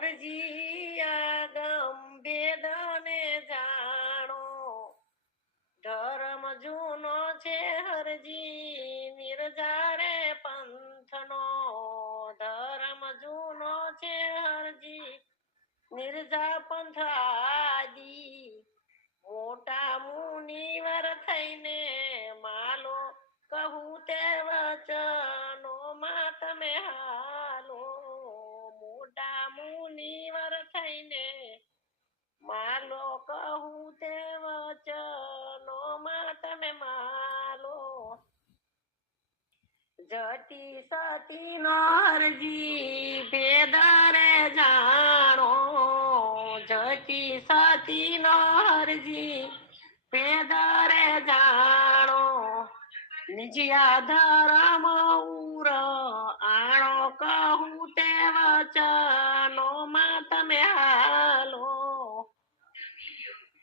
હરજી આગમ ભેદને જાણો, ધર્મ જૂનો છે હરજી નિર્જારે પંથનો, ધર્મ જૂનો છે હરજી નિર્જા પંથ આદિ, મોટા મુનિવર થઈને માલો કહું તે વચનો માં તમે હાલો, મોટા મુનિવર થઈને માલો કહું તે વચનો માં તમે માલો, જતી સતી નો હરજી ભેદ રે જાણો, જતી સતી નો હરજી ભેદ રે જાણો, નિજિયા ધર્મ ઉર આણો કહું તે વચનો માં તમે હાલો,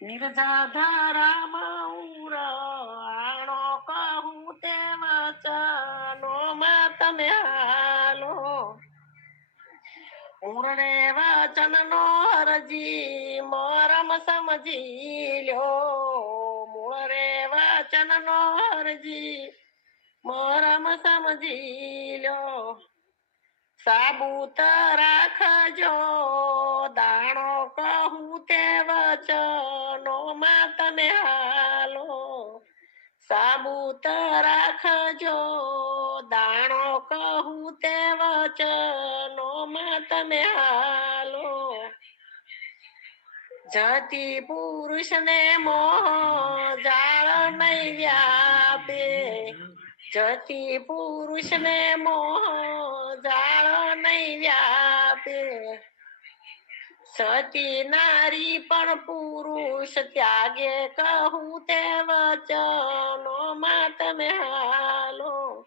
નિર્જા ધર્મ ઉર આણો કહું તે વચનો માં તમે હાલો, પૂર્ણે વચન નો હરજી મરમ સમજી લ્યો, મૂળ રે વચન નો હરજી મરમ સમજી લ્યો, સાબુત રાખજો દાણો કહું તે વચનો માં તમે હાલો, સાબુત રાખજો દાણો કહું તે વચનો માં તમે હાલો, જતી પુરુષ ને મોહ જાળ નહીં વ્યાપે, જતી પુરુષ ને મોહ જાળ નહીં વ્યાપે, સતી નારી પણ પુરુષ ત્યાગે કહું તે વચનો માં તમે હાલો,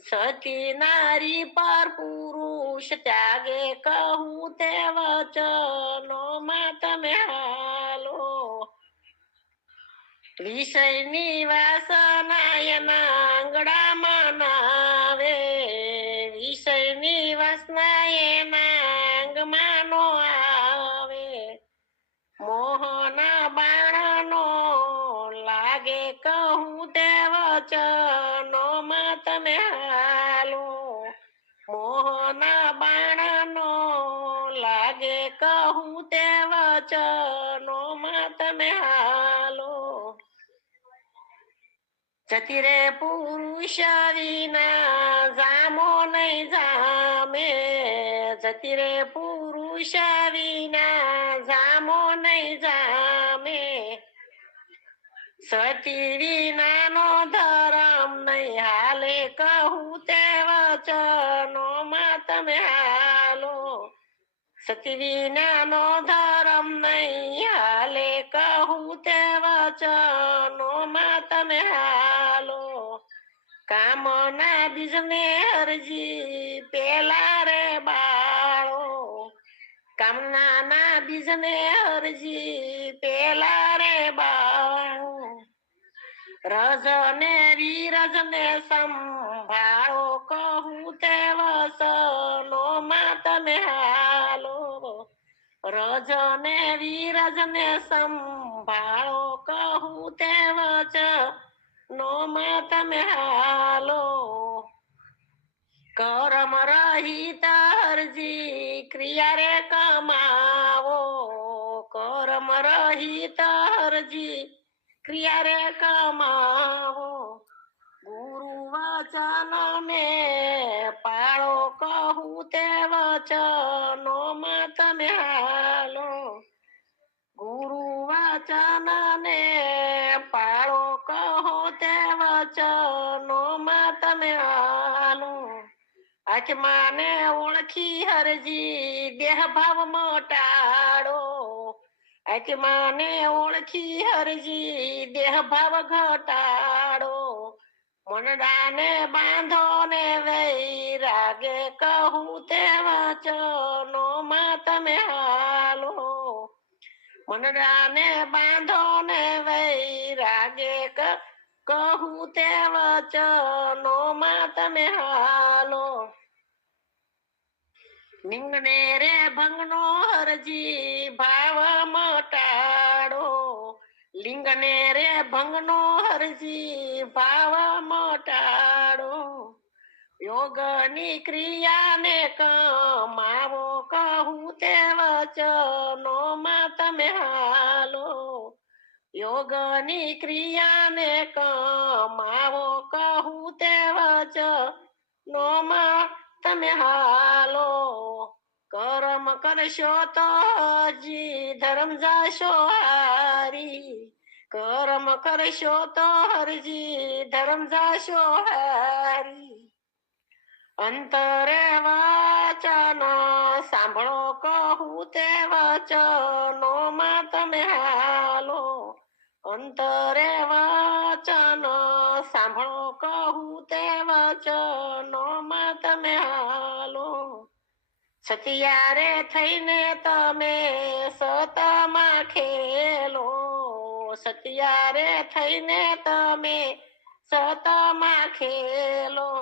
સતી નારી પર પુરુષ ત્યાગે કહું તે વચનો માં તમે હાલો, વિષયની વાસના આંગળામાં નાવે, વિષયની વાસના એના આંગમાં નો આવે, મોહના બાણનો લાગે કહું તે વચનો માં તમે હાલો, મોહના બાણનો લાગે કહું તે વચનો માં તમે હાલો, જતી રે પુરુષ વિના જામો નહીં જામે, જતી રે પુરુષ વિના જામો નહીં જામે, સતી વિના નો ધર્મ નહીં હાલે કહું તે વચનો માં તમે હાલો, સતી વિના નો ધર્મ નહીં હાલે કહું તે વચનો માં તમે હાલો, કામના બીજને હરજી પેલા રે બાળો, કામના બીજને હરજી પેલા રે બાળો, રજને વિરજને સંભાળો કહું તે વચનો માં તમે હાલો, રજને વિરજને સંભાળો કહું તે વચનો માં તમે હાલો, કર્મ રહિત હરજી ક્રિયા રે કમાવો, કર્મ રહિત હરજી ક્રિયા રે કમાવો, ગુરુ વચન ને પાળો કહું તે વચનો માં તમે હાલો, ગુરુ વચન ને પાળો કહો તે વચનો માં તમે હાલો, આત્માને ઓળખી હરજી દેહ ભાવ મટાડો, આત્માને ઓળખી હરજી દેહ ભાવ ઘટાડો, મનડાને બાંધો ને વૈરાગે કહું તે વચનો માં તમે હાલો, મનડાને બાંધો ને વૈરાગે કહું તે વચનો માં તમે હાલો, લિંગને રે ભંગનો હરજી ભાવ મટાડો, લિંગને રે ભંગનો હરજી ભાવ મટાડો, યોગની ક્રિયાને કમાવો કહું તે વચનોમાં તમે હાલો, યોગની ક્રિયાને કમાવો કહું તે વચનોમાં તમે હાલો, કર્મ કરશો તો હજી ધર્મ જાશો હારી, કર્મ કરશો તો હરજી ધર્મ જાશો હારી, અંતરે વચન સાંભળો કહું તે વચનોમાં તમે હાલો, અંતરે વચન સાંભળો કહું તે વચનોમાં તમે હાલો, સતિયારે થઈને તમે સતમાં ખેલો, સતિયારે થઈને તમે સતમાં ખેલો,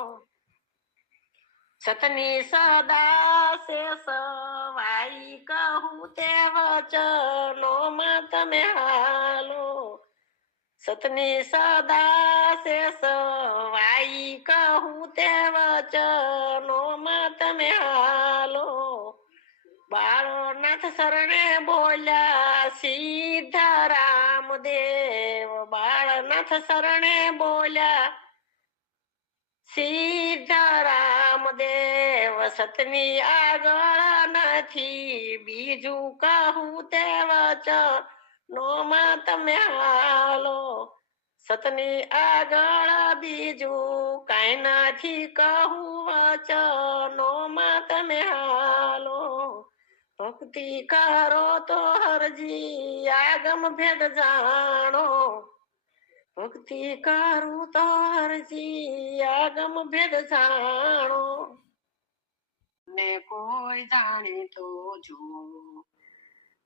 સતની સદા શેષ વાઈ કહું તે વચનોમાં તમે હાલો, સતની સદા શેષ વાઈ કહું તે વચનોમાં તમે હાલો, બાળનાથ શરણે બોલ્યા સિદ્ધારામ દેવ, બાળનાથ શરણે બોલ્યા સિદ્ધારામ દેવ, સતની આગળ નથી બીજું કહું તે વચનોમાં તમે હાલો, સતની આગળ બીજું કાંઈ નથી કહું વચનોમાં તમે હાલો, ભક્તિ કરો તો હરજી આગમ ભેદ જાણો, ભક્તિ કરું તો હરજી આગમ ભેદ જાણો, ને કોઈ જાણે તો જુઓ,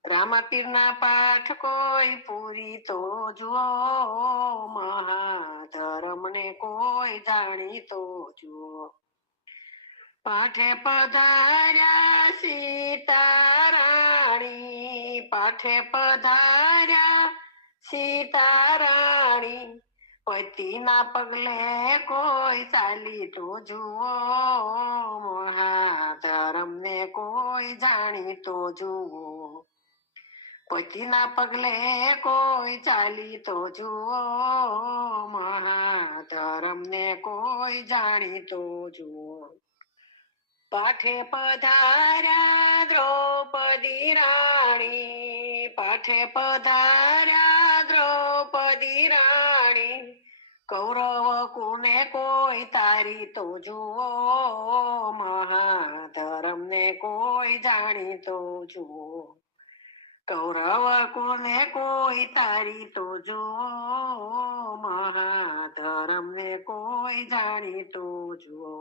રામાપીરના પાઠ કોઈ પૂરી તો જુઓ, મહાધર્મ ને કોઈ જાણી તો જુઓ, પાઠે પધાર્યા સીતારાણી, પાઠે પધાર્યા સીતારાણી, પતિના પગલે કોઈ ચાલી તો જુઓ, મહાધર્મ ને કોઈ જાણી તો જુઓ, પતિના પગલે કોઈ ચાલી તો જુઓ, મહાધર્મ ને કોઈ જાણી તો જુઓ, પાઠે પધાર્યા દ્રૌપદી રાણી, પાઠે પધાર્યા દ્રૌપદી રાણી, કૌરવ કુને કોઈ તારી તો જુઓ, મહાધર્મ ને કોઈ જાણી તો જુઓ, કૌરવ કુને કોઈ તારી તો જુઓ, મહાધર્મ ને કોઈ જાણી તો જુઓ,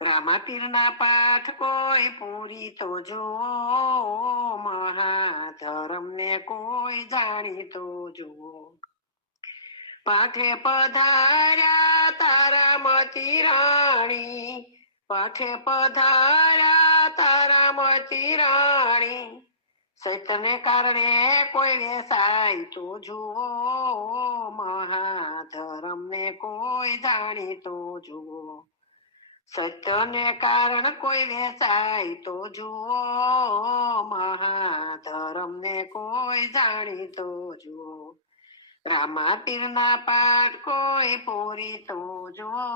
રામાપીરના પાઠ કોઈ પૂરી તો જુઓ, મહાધર્મ ને કોઈ જાણી તો જુઓ, પાઠે પધાર્યા તારામતી રાણી, પાઠે પધાર્યા તારામતી રાણી, સૈતને કારણે કોઈ વેસાય તો જુઓ, મહાધર્મ ને કોઈ જાણી તો જુઓ, સત્યને કારણ કોઈ વેચાય તો જુઓ, મહાધર્મ ને કોઈ જાણી તો જુઓ, રામાપીરના પાઠ કોઈ પૂરી તો જુઓ,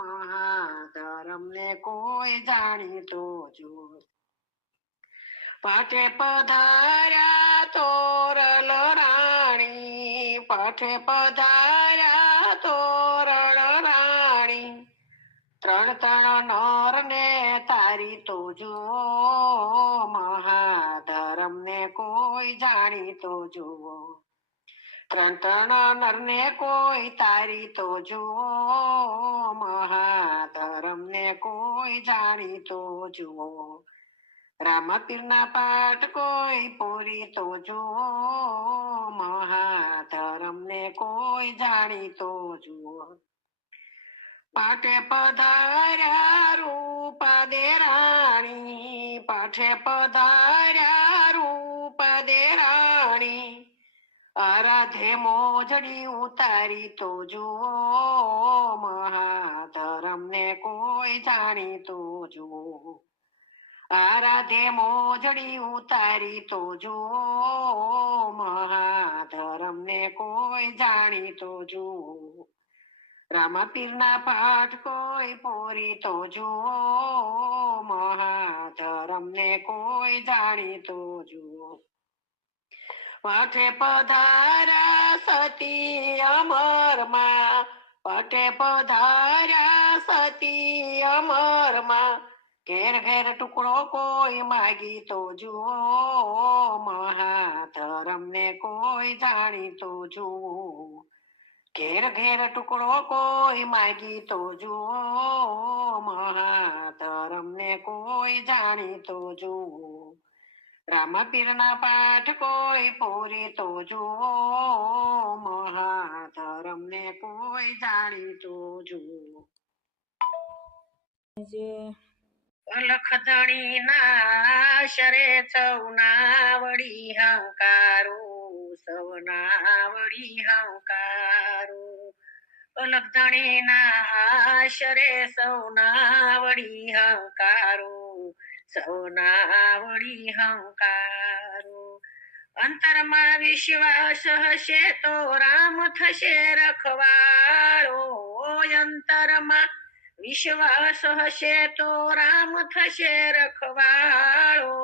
મહાધર્મ ને કોઈ જાણી તો જુઓ, પાઠે પધાર્યા તોરલ રાણી, પાઠે પધાર્યા તોરલ રાણી, ત્રણ ત્રણ નર ને તારી તો જુઓ, મહાધર્મ ને કોઈ જાણી તો જુઓ, ત્રણ ત્રણ નર ને કોઈ તારી તો જુઓ, મહાધર્મ ને કોઈ જાણી તો જુઓ, રામાપીરના પાઠ કોઈ પૂરી તો જુઓ, મહાધર્મ ને કોઈ જાણી તો જુઓ, પાટે પધાર્યા રૂપા દેરાણી, પાઠે પધાર્યા રૂપા દેરાણી, આરાધે મોજડી ઉતારી તો જુઓ, મહાધરમ ને કોઈ જાણી તો જુઓ. આરાધે મોજડી ઉતારી તો જુઓ, મહાધરમ ને કોઈ જાણી તો જુઓ. રામાપીરના પાઠ કોઈ પોરી તો જુઓ, મહાધરમ ને કોઈ જાણી તો જુઓ. પાઠે પધાર્યા સતી અમરમાં, પાઠે પધાર્યા સતી અમરમાં, ઘેર ઘેર ટુકડો કોઈ માગી તો જુઓ, મહાધરમ ને કોઈ જાણી તો જુઓ. ઘેર ઘેર ટુકડો કોઈ માગી તો જુઓ, મહાધરમ ને કોઈ જાણી તો જુઓ. રામાપીરના પાઠ કોઈ પૂરી તો જુઓ, મહાધરમ ને કોઈ જાણી તો જુઓ. લખધણી ના શરે સૌના વળી હંકારો, સૌના વળી હંકારો. લખધણી ના શરે સૌના વળી હંકારો, સૌના વળી હંકારો. અંતરમાં વિશ્વાસ હશે તો રામ થશે રખવાળો, અંતરમાં વિશ્વાસ હશે તો રામ થશે રખવાળો.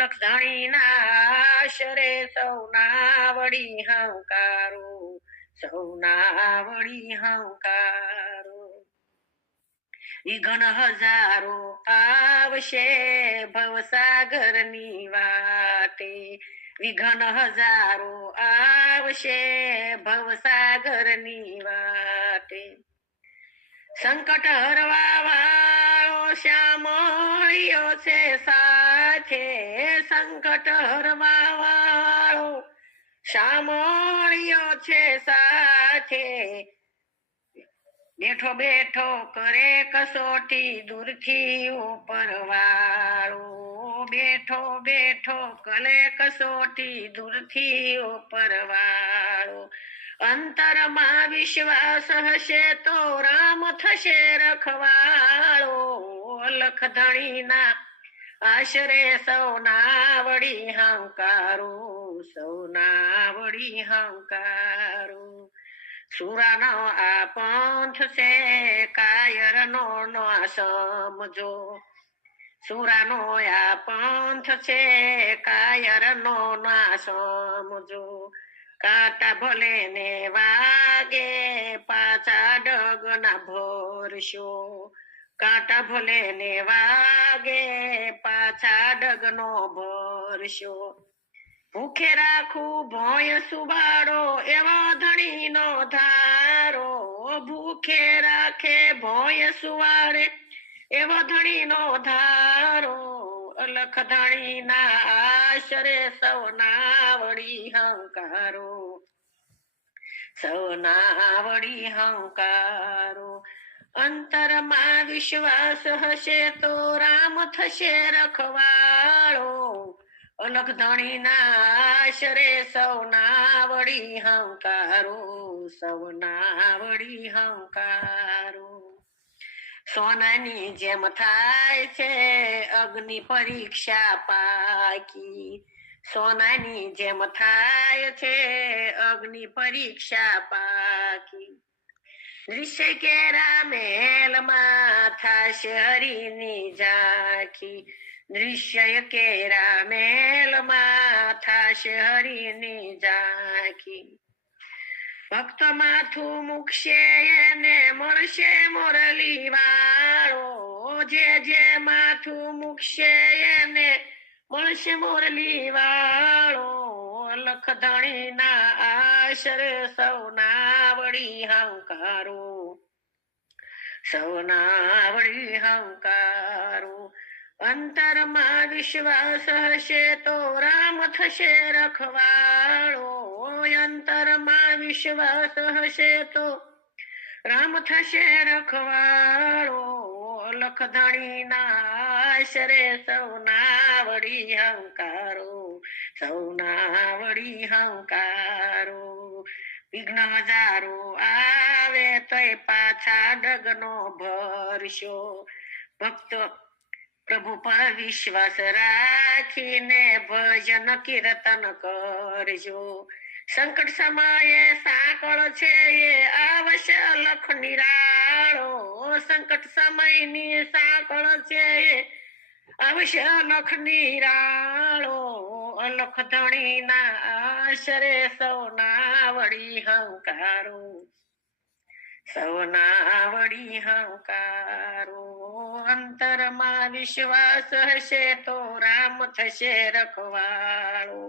લખધણી ના શરે સૌના વળી હંકારો, સૌના વળી હંકારો. વિઘ્ન હજારો આવશે ભવસાગરની વાટે, વિઘ્ન હજારો આવશે ભવસાગરની વાટે. સંકટ હરવા વાળો શ્યામ હરિયો છે સાથે, સંકટ હરવા વાળો શ્યામ હરિયો છે સાથે. બેઠો બેઠો કરે કસોટી દૂરથી ઉપર વાળો, બેઠો બેઠો કરે કસોટી દૂરથી ઉપર વાળો. અંતરમાં વિશ્વાસ હશે તો રામ થશે રખવાળો, લખધણીના આશરે સૌના વળી હંકારો, સૌના વળી હંકારો. સુરાનો આ પંથ છે કાયરનો ના સમજો, સુરાનો આ પંથ છે કાયરનો ના સમજો. કાંટા ભલે ને વાગે પાછા ડગ ના ભરશો, કાંટા ભલે ને વાગે પાછા ડગ નો ભરશો. ભૂખે રાખું ભોય સુબાડો એવો ધણી નો ધારો, ભૂખે રાખે ભોય સુવાડે એવો ધણી નો ધારો. લખધણી ના આશરે સૌના વળી હંકારો, સૌના વળી હંકારો. અંતરમાં વિશ્વાસ હશે તો રામ થશે રખવાળો, લખધણી ના આશરે સૌના વળી હંકારો, સૌના વળી હંકારો. સોનાની જેમ થાય છે અગ્નિ પરીક્ષા પાકી, સોનાની જેમ થાય છે અગ્નિ પરીક્ષા પાકી. દૃશ્ય કેરા મેલમાં થશે હરિની ઝાંખી, દૃશ્ય કેરા મેલમાં થશે હરિની ઝાંખી. ભક્ત માથું મૂકશે એને મળશે મોરલી વાળો, જે જે માથું મૂકશે એને મળશે મોરલી વાળો. લખધણી ના આશરે સૌના વળી હંકારો, સૌના વળી હંકારો. અંતરમાં વિશ્વાસ હશે તો રામ થશે રખવાળો, અંતરમાં વિશ્વાસ હશે તો રામ થશે રખવાળો લખધણીના આશરે સૌના વળી હંકારો સૌના વળી હંકારો વિઘ્ન હજારો આવે તોય પાછા ડગનો ભરશો ભક્તો પ્રભુ પર વિશ્વાસ રાખીને ભજન કીર્તન કરજો સંકટ સમયે સાંકળ છે એ આવશે લખ નિરાળો સંકટ સમયની સાંકળ છે એ આવશે લખ નિરાળો અલખ ધણીના આશરે સૌના વળી હંકારો સૌના વળી હંકારો અંતરમાં વિશ્વાસ હશે તો રામ થશે રખવાળો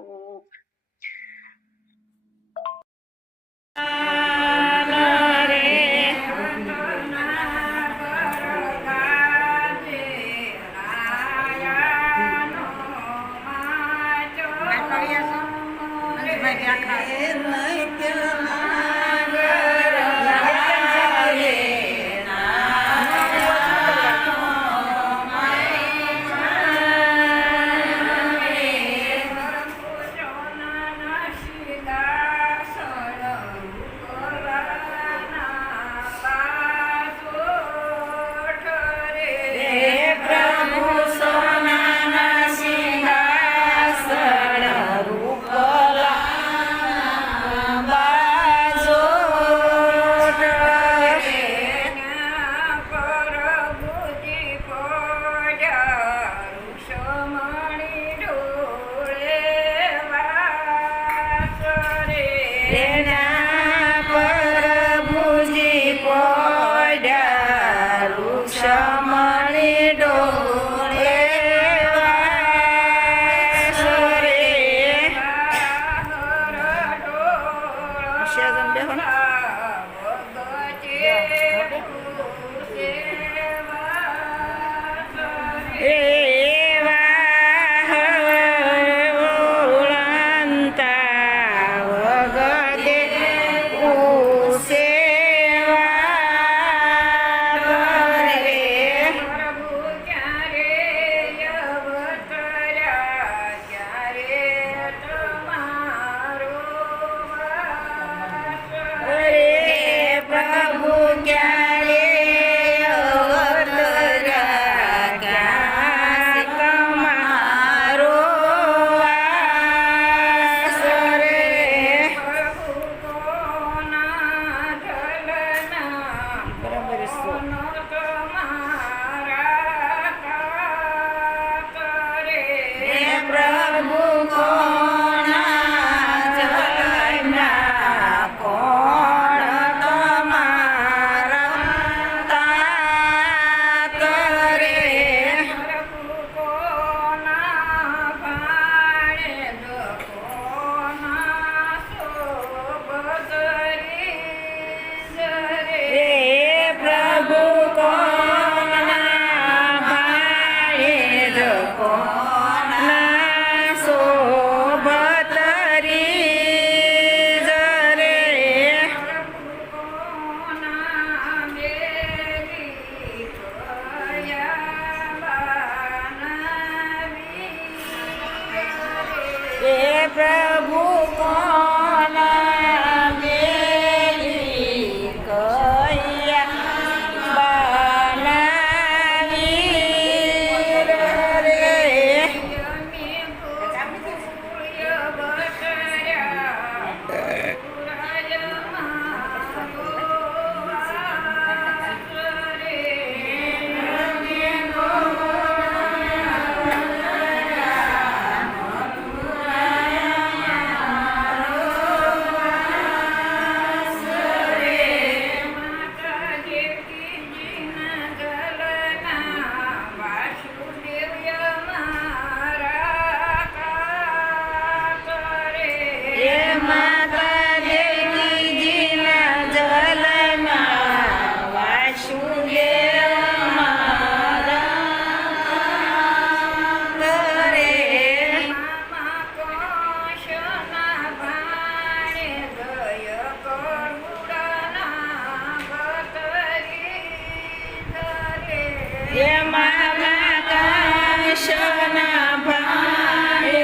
ના ભાડે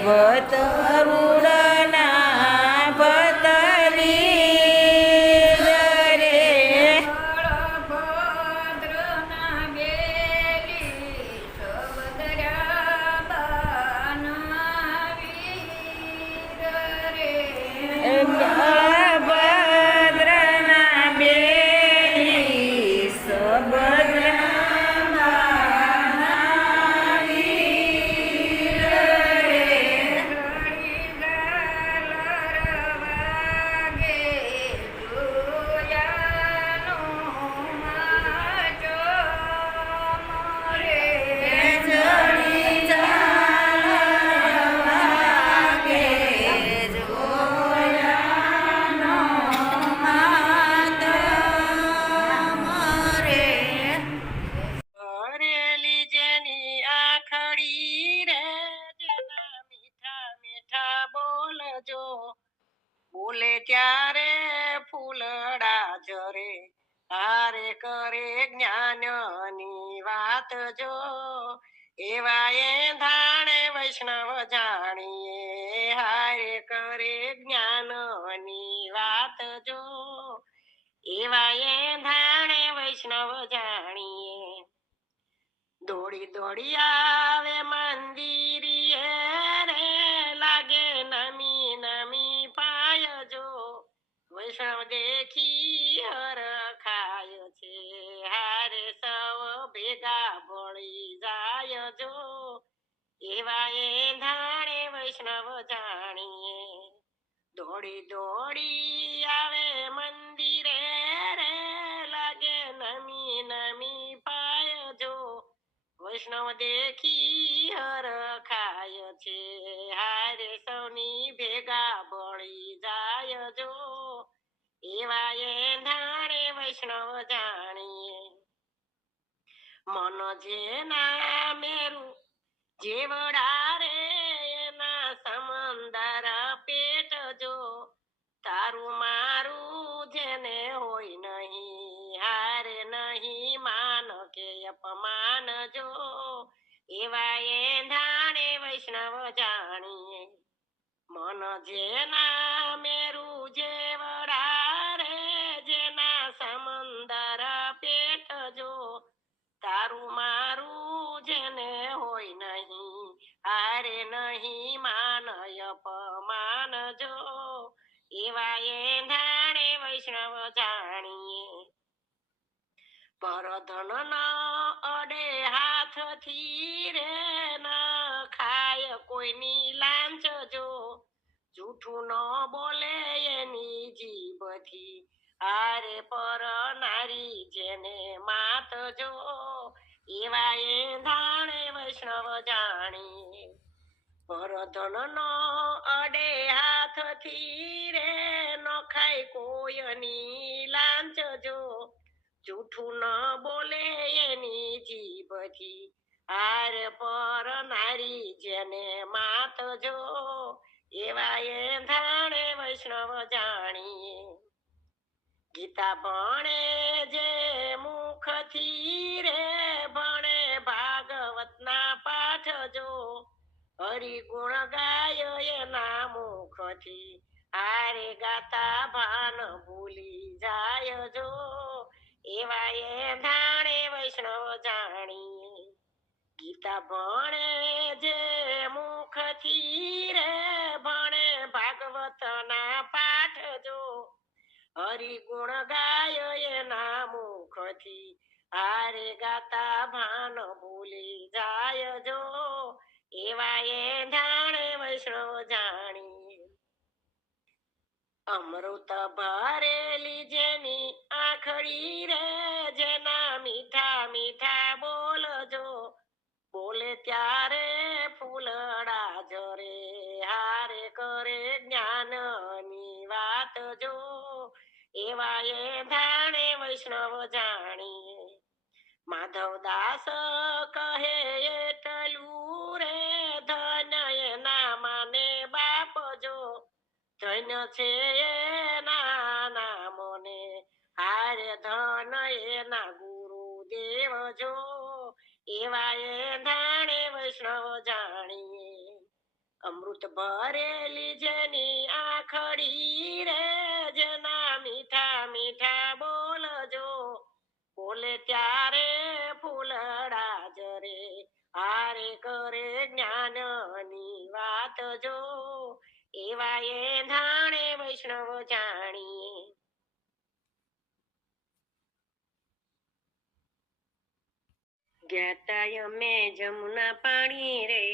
ભત રૂડના ભતરી રે બળભદ્રના બેલી સબદરા બનાવીર રે બળભદ્રના બેલી ભરેલી જેની આખડી રે જેના મીઠા મીઠા બોલજો બોલે ત્યારે ફૂલડા જરે હારે કરે જ્ઞાનની વાત જો એવા એ ધાણે વૈષ્ણવ જાણીએ હારે કરે જ્ઞાનની વાત જો એવા એ ધાણે વૈષ્ણવ જાણીએ દોડી દોડી આવે મંદિરીએ રે લાગે નમી નમી પાય જો વૈષ્ણવ દેખી હર ખાય છે હારે સૌ ભેગા ભળી જાય જો એવા એ ધાણે વૈષ્ણવ જાણીએ દોડી દોડી આવે મંદિરે રે લાગે નમી નમી પાય જો વૈષ્ણવ દેખી હર ખાય છે હારે સૌની ભેગા ભળી જાય જો એવા એ ધાણે વૈષ્ણવ જાણીએ મન જેના મેરું જેવડા રે એના સમંદર પેટ જો તારું મારું જેને હોય નહીં હારે નહીં માન કે અપમાન જો એવા એ ધાણે વૈષ્ણવ જાણીએ મન જેના મેરું જેવડા રે જેના સમંદર પેટ જો તારું મારું જેને હોય નહીં હારે નહીં માન અપમાન જો એવા એ ધાણે વૈષ્ણવ જાણીએ પરધન ન અડે હાથથી રે ન ખાય કોઈની લાંચ જો જૂઠું ન બોલે એની જીભથી હારે પર નારી જેને માત જો એવા એ ધાણે વૈષ્ણવ જાણીએ પરધન નો અડે હાથથી રે ન ખાય કોઈની લાંચ જો જૂઠું ન બોલે એની જીભથી હાર પર નારી જેને માત જો એવા એ ધાણે વૈષ્ણવ જાણીએ ગીતા ભણે જે મુખથી રે ભણે ભાગવતના પાઠ જો હરિગુણ ગાય એના મુખથી હારે ગાતા ભાન ભૂલી જાય જો એવા એ ધાણે વૈષ્ણવ જાણીએ ગીતા ભણે જે મુખથી રે ભણે ભાગવતના પાઠ જો હરિગુણ ગાય એના મુખથી હારે ગાતા ભાન ભૂલી જાય જો એવા એ ધાણે વૈષ્ણવ જાણીએ અમૃત ભરેલી જેની આખડી રે જેના મીઠા મીઠા બોલજો બોલે ત્યારે ફૂલડા જરે હારે કરે જ્ઞાનની વાત જો એવા એ ધાણે વૈષ્ણવ જાણીએ માધવદાસ કહે એટલું રે ધન એના માને બાપ જો ધન છે એના નામને હારે ધન એના ગુરુદેવ જો એવા એ ધાણે વૈષ્ણવ જાણીએ અમૃત ભરેલી જેની આખડી રે જેના મીઠા મીઠા બોલજો બોલે ત્યારે ફૂલડા જરે હારે કરે જ્ઞાનની વાત જો એવા એ ધાણે વૈષ્ણવ જાણીએ ગયા અમે જમના પાણી રે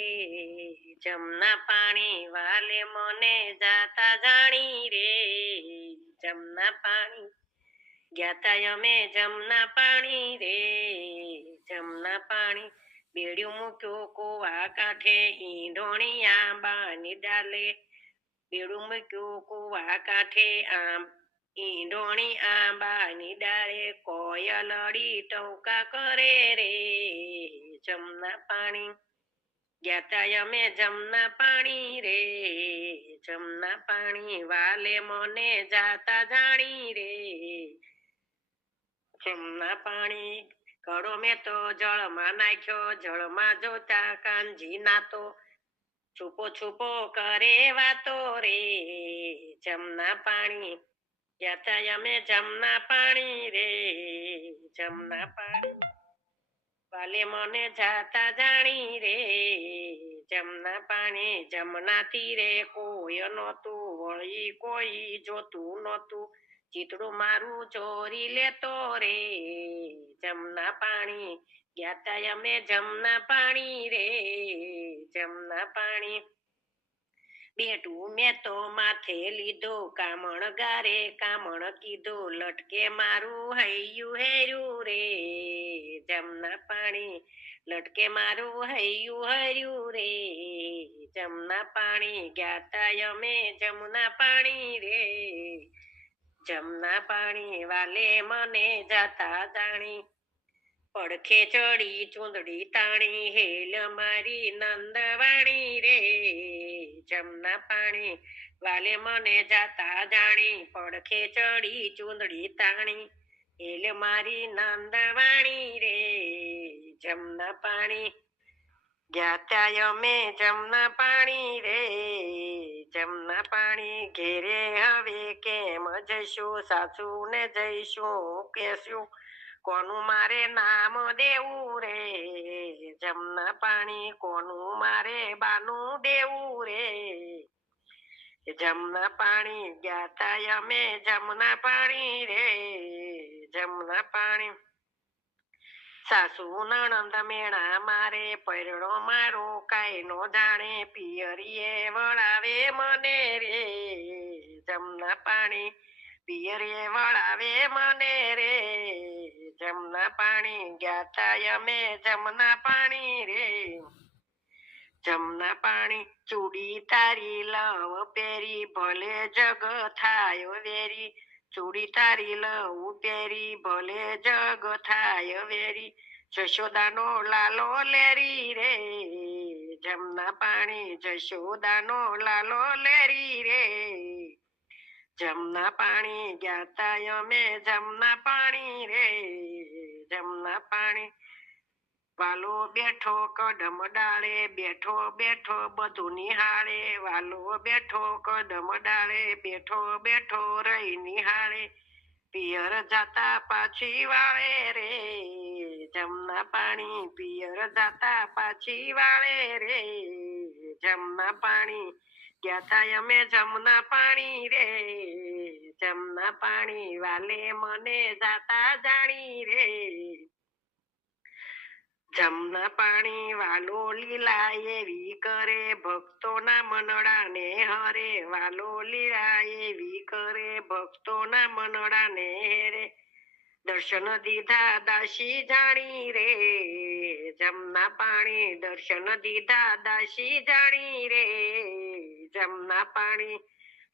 જમના પાણી વાલે મને જાતા જાણી રે જમના પાણી ગયા અમે જમના પાણી રે જમના પાણી બેડ્યું મૂક્યું કુવા કાંઠે ઈંઢોણી આંબાની ડાલે બેડું મૂક્યું કુવા કાંઠે ઈંઢોણી આંબાની ડાળે કોયલડી ટૌકા કરે રે જમના પાણી ગયા અમે જમના પાણી રે જમના પાણી વાલે મને જાતા જાણી રે જમના પાણી ઘડો મેં તો જળમાં નાખ્યો જળમાં જોતા કાનજી નાતો છુપો છુપો કરે વાતો રે જમના પાણી ગયા અમે જમના પાણી રે જમના પાણી વાલે મને જાતા જાણી રે જમના પાણી જમના તીરે કોઈ નહોતું વળી કોઈ જોતું નહોતું ચિતડું મારું ચોરી લેતો રે જમના પાણી ગયા અમે જમના પાણી રે જમના પાણી બેટું મેં તો માથે લીધો કામણ ગારે કામણ કીધું લટકે મારું હૈયું હેર્યું રે જમના પાણી લટકે મારું હૈયું હર્યું રે જમના પાણી ગયા અમે જમના પાણી રે જમના પાણી વાલે મને જાતા જાણી પડખે ચડી ચૂંદડી તાણી હેલ મારી નંદવાણી રે જમના પાણી વાલે મને જાતા જાણી પડખે ચડી ચૂંદડી તાણી હેલ મારી નંદવાણી રે જમના પાણી ગયા અમે જમના પાણી રે જમના પાણી ઘેરે હવે કેમ જઈશું સાસુ ને જઈશું કેશું કોનું મારે નામ દેવું રે જમના પાણી કોનું મારે બાનું દેવું રે જમના પાણી ગયા અમે જમના પાણી રે જમના પાણી સાસુ નણંદ મેણા મારે પરણો મારો કાઈ નો જાણે પિયરીએ વળાવે મને રે જમના પાણી પિયરીએ વળાવે મને રે જમના પાણી ગયા અમે જમના પાણી રે જમના પાણી ચૂડી તારી લવ પેરી ભલે જગ થાય વેરી ચૂડી તારી લવ પેરી ભલે જગ થાય વેરી જશોદાનો લાલો લેરી રે જમના પાણી જશોદાનો લાલો લેરી રે જમના પાણી ગયા અમે જમના પાણી રે જમના પાણી વાલો બેઠો કદમ ડાળે બેઠો બેઠો બધું નિહાળે વાલો બેઠો કદમ ડાળે બેઠો બેઠો રહી નિહાળે પિયર જાતા પાછી વાળે રે જમના પાણી પિયર જાતા પાછી વાળે રે જમના પાણી ગયા અમે જમના પાણી રે જમના પાણી વાલે મને જાતા જાણી રે જમના પાણી વાલો લીલા એવી કરે ભક્તોના મનડાને હરે વાલો લીલા એવી કરે ભક્તોના મનડાને હેરે દર્શન દીધા દાસી જાણી રે જમના પાણી દર્શન દીધા દાસી જાણી રે જમના પાણી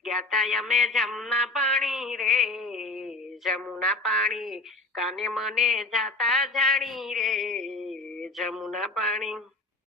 ગયા અમે જમના પાણી રે જમુના પાણી કાને મને જાતા જાણી રે જમુના પાણી